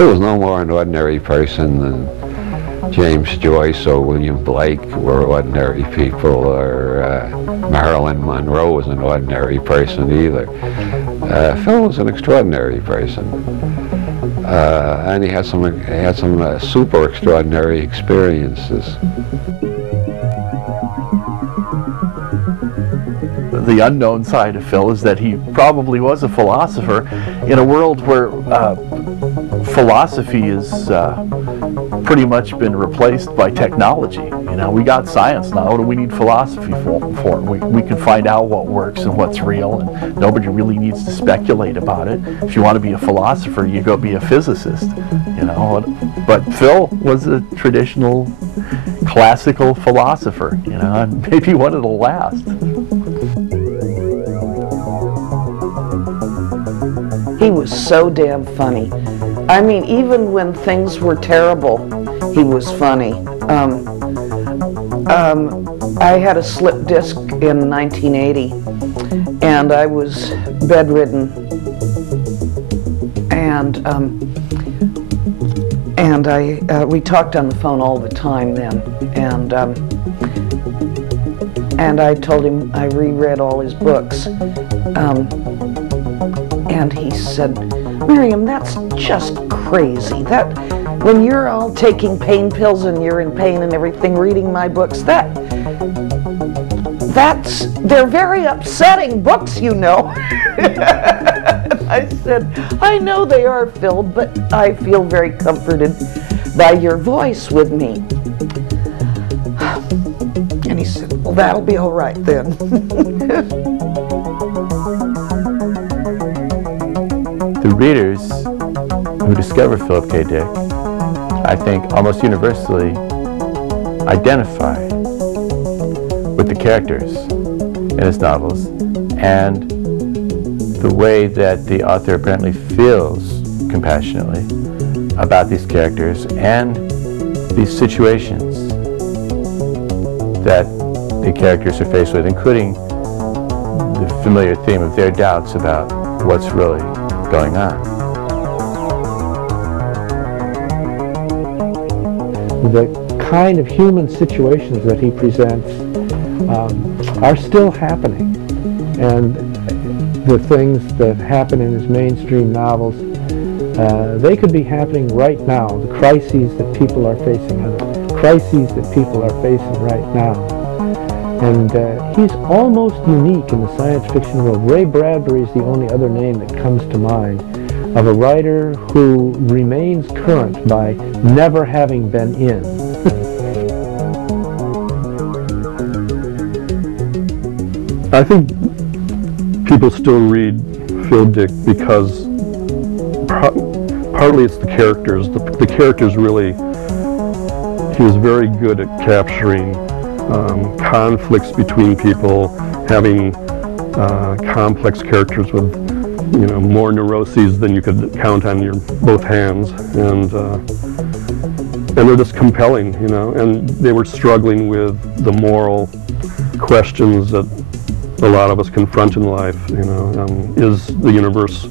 Phil was no more an ordinary person than James Joyce or William Blake were ordinary people, or Marilyn Monroe was an ordinary person either. Phil was an extraordinary person, and he had some super extraordinary experiences. The unknown side of Phil is that he probably was a philosopher in a world where philosophy has pretty much been replaced by technology. You know, we got science now. What do we need philosophy for? We can find out what works and what's real, and nobody really needs to speculate about it. If you want to be a philosopher, you go be a physicist. You know, but Phil was a traditional, classical philosopher. You know, and maybe one of the last. He was so damn funny. I mean, even when things were terrible, he was funny. I had a slip disc in 1980, and I was bedridden, and we talked on the phone all the time then, and I told him I reread all his books. And he said, "Miriam, that's just crazy. That when you're all taking pain pills and you're in pain and everything, reading my books, they're very upsetting books, you know." I said, "I know they are, Phil, but I feel very comforted by your voice with me." And he said, "Well, that'll be all right then." The readers who discover Philip K. Dick, I think, almost universally identify with the characters in his novels and the way that the author apparently feels compassionately about these characters and these situations that the characters are faced with, including the familiar theme of their doubts about what's really going on. The kind of human situations that he presents are still happening, and the things that happen in his mainstream novels, they could be happening right now. The crises that people are facing right now. And he's almost unique in the science fiction world. Ray Bradbury is the only other name that comes to mind of a writer who remains current by never having been in. I think people still read Phil Dick because partly it's the characters. The characters really, he was very good at capturing conflicts between people, having complex characters with, you know, more neuroses than you could count on your both hands, and they're just compelling, you know. And they were struggling with the moral questions that a lot of us confront in life. You know, is the universe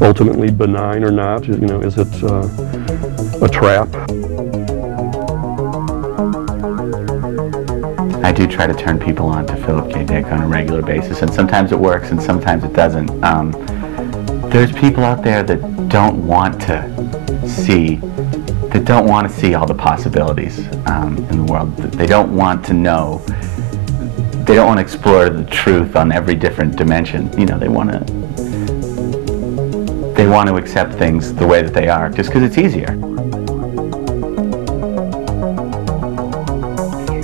ultimately benign or not? You know, is it a trap? I do try to turn people on to Philip K. Dick on a regular basis, and sometimes it works and sometimes it doesn't. There's people out there that don't want to see all the possibilities in the world. They don't want to know. They don't want to explore the truth on every different dimension. You know, they want to accept things the way that they are, just because it's easier.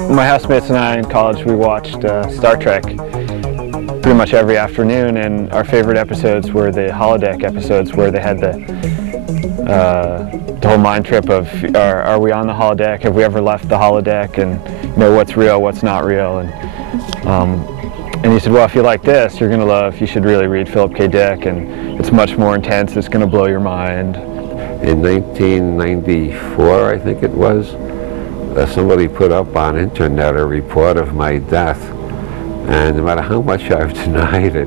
My housemates and I in college, we watched Star Trek pretty much every afternoon, and our favorite episodes were the holodeck episodes where they had the whole mind trip of are we on the holodeck, have we ever left the holodeck, and you know, what's real, what's not real. And he said, well, if you like this, you should really read Philip K. Dick, and it's much more intense, it's going to blow your mind. In 1994, I think it was, somebody put up on internet a report of my death, and no matter how much I've denied it,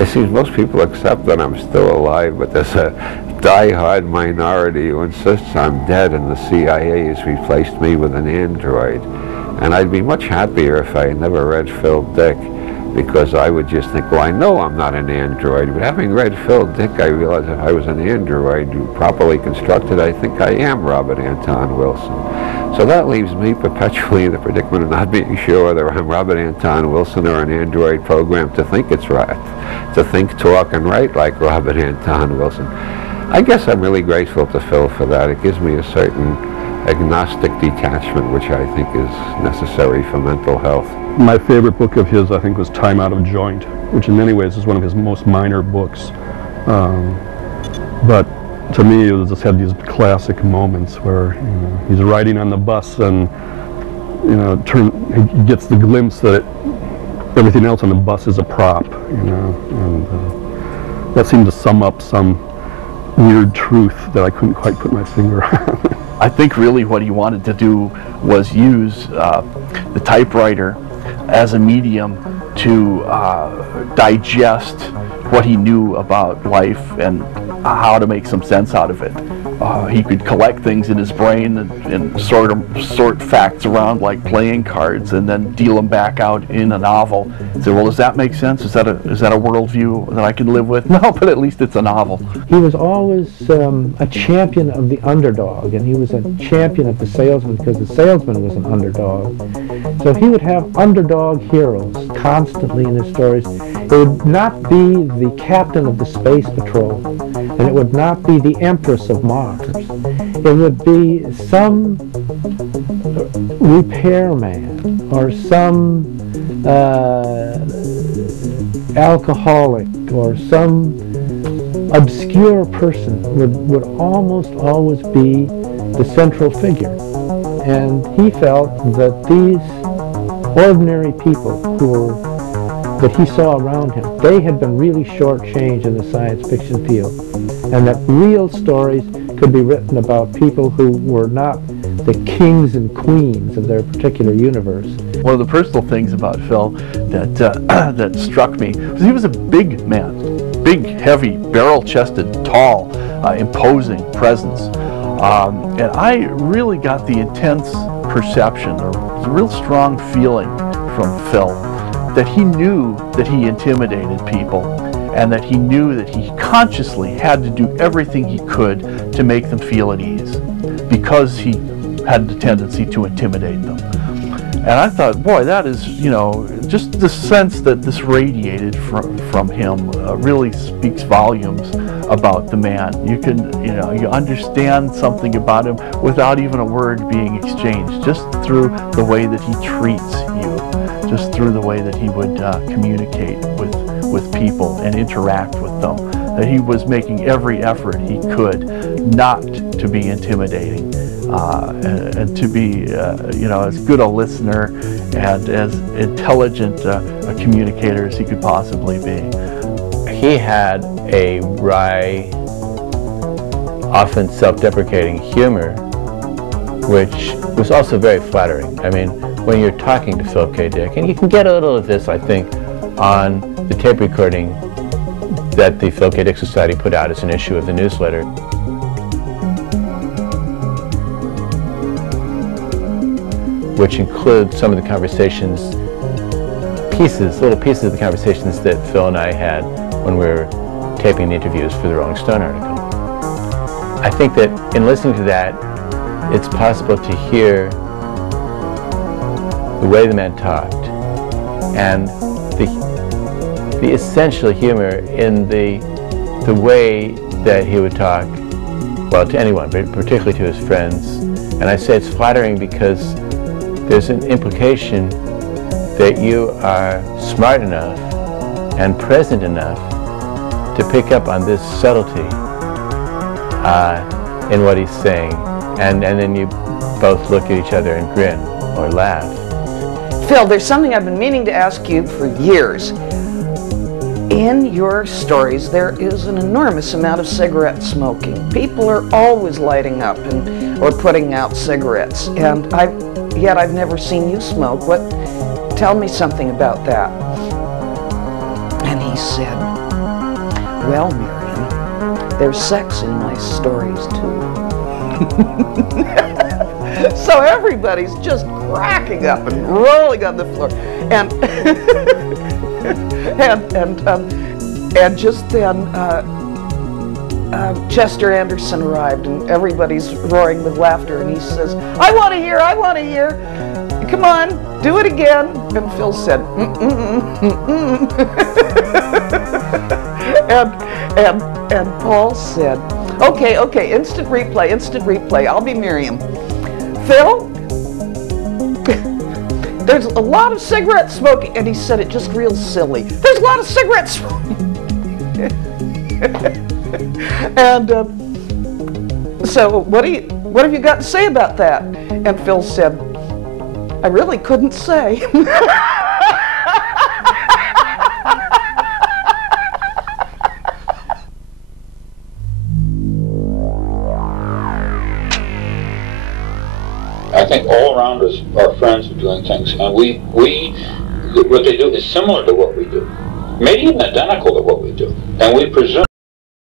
it seems most people accept that I'm still alive, but there's a die-hard minority who insists I'm dead and the CIA has replaced me with an android. And I'd be much happier if I never read Phil Dick, because I would just think, well, I know I'm not an android, but having read Phil Dick, I realized if I was an android properly constructed, I think I am Robert Anton Wilson. So that leaves me perpetually in the predicament of not being sure whether I'm Robert Anton Wilson or an android programmed to think it's right, to think, talk, and write like Robert Anton Wilson. I guess I'm really grateful to Phil for that. It gives me a certain agnostic detachment, which I think is necessary for mental health. My favorite book of his, I think, was Time Out of Joint, which in many ways is one of his most minor books. But to me, it just had these classic moments where he's riding on the bus and he gets the glimpse that everything else on the bus is a prop, and that seemed to sum up some weird truth that I couldn't quite put my finger on. I think really what he wanted to do was use the typewriter as a medium to digest what he knew about life and how to make some sense out of it. He could collect things in his brain and sort facts around like playing cards, and then deal them back out in a novel. Say, well, does that make sense? Is that a worldview that I can live with? No, but at least it's a novel. He was always a champion of the underdog, and he was a champion of the salesman because the salesman was an underdog. So he would have underdog heroes constantly in his stories. It would not be the captain of the space patrol, and it would not be the empress of Mars. It would be some repairman or some alcoholic or some obscure person would almost always be the central figure. And he felt that these ordinary people that he saw around him, they had been really shortchanged in the science fiction field, and that real stories could be written about people who were not the kings and queens of their particular universe. One of the personal things about Phil that struck me was he was a big man, big, heavy, barrel-chested, tall, imposing presence. And I really got the intense perception, or a real strong feeling from Phil, that he knew that he intimidated people, and that he knew that he consciously had to do everything he could to make them feel at ease, because he had the tendency to intimidate them. And I thought, boy, that is, just the sense that this radiated from him really speaks volumes about the man. You can, you understand something about him without even a word being exchanged, just through the way that he treats you, just through the way that he would communicate with people and interact with them. That he was making every effort he could not to be intimidating, and to be, as good a listener and as intelligent a communicator as he could possibly be. He had a wry, often self-deprecating humor, which was also very flattering. I mean, when you're talking to Philip K. Dick, and you can get a little of this, I think, on the tape recording that the Philip K. Dick Society put out as an issue of the newsletter. Which includes some of the conversations, little pieces of the conversations that Phil and I had when we were taping the interviews for the Rolling Stone article. I think that in listening to that, it's possible to hear the way the man talked and the essential humor in the way that he would talk, well, to anyone, but particularly to his friends. And I say it's flattering because there's an implication that you are smart enough and present enough to pick up on this subtlety in what he's saying. And then you both look at each other and grin or laugh. Phil, there's something I've been meaning to ask you for years. In your stories, there is an enormous amount of cigarette smoking. People are always lighting up or putting out cigarettes, and yet I've never seen you smoke. Tell me something about that. And he said, well, Miriam, there's sex in my stories too. So everybody's just cracking up and rolling on the floor, and and just then Chester Anderson arrived, and everybody's roaring with laughter, and he says, "I want to hear, I want to hear. Come on, do it again." And Phil said, and Paul said, okay, instant replay, I'll be Miriam. Phil, there's a lot of cigarette smoking, and he said it just real silly. There's a lot of cigarette smoking. And so what have you got to say about that? And Phil said, I really couldn't say. I think all around us our friends are doing things, and what they do is similar to what we do, maybe even identical to what we do, and we presume